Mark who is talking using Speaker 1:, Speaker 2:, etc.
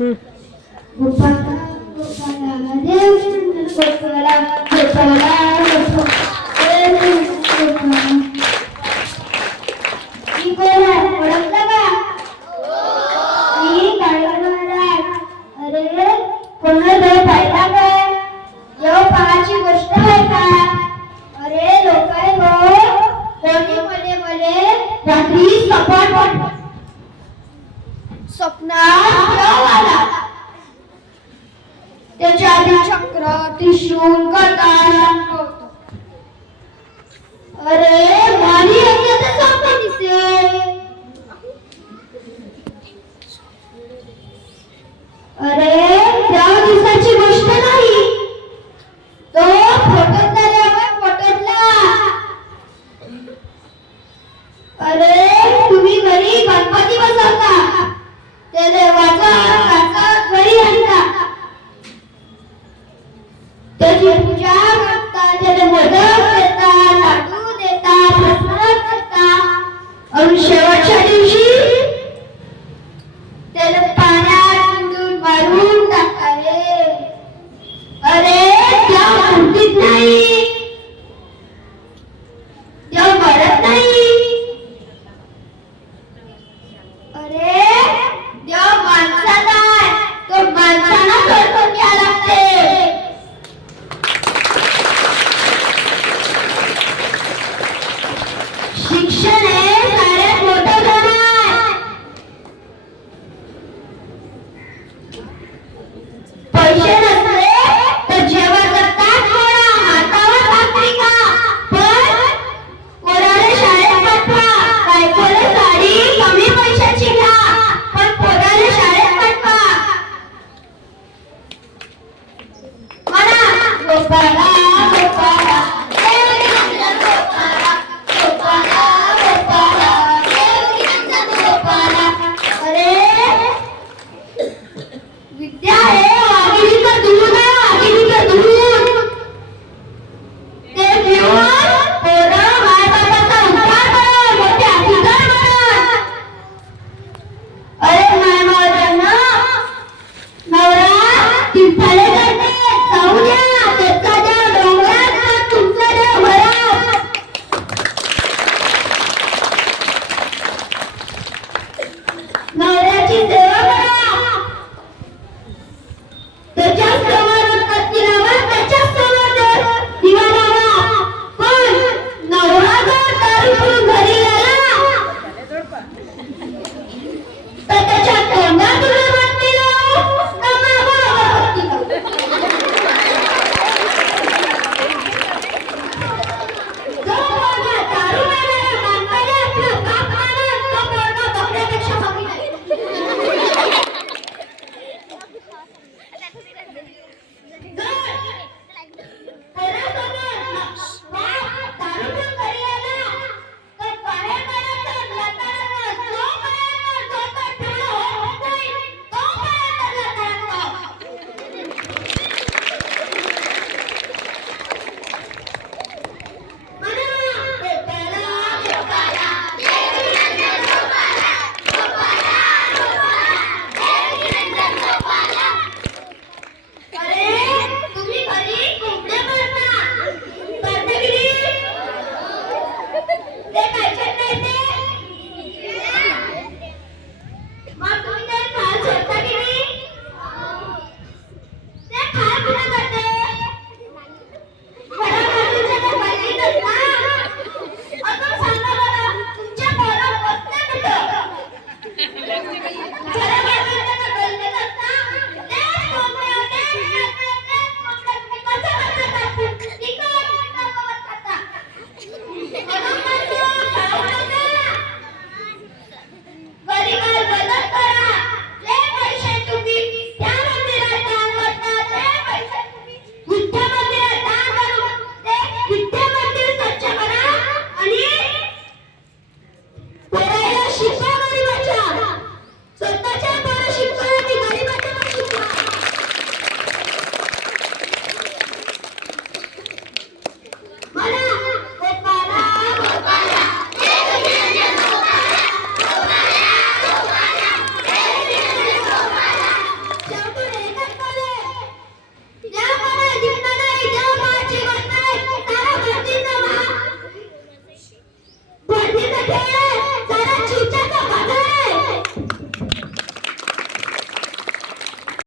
Speaker 1: గొప్ప గొప్ప దేవేంద్రుడు గొప్ప గొప్ప स्वप्नात त्याच्या आधी चक्र त्रिशूल कथा अरे! উচিত নাই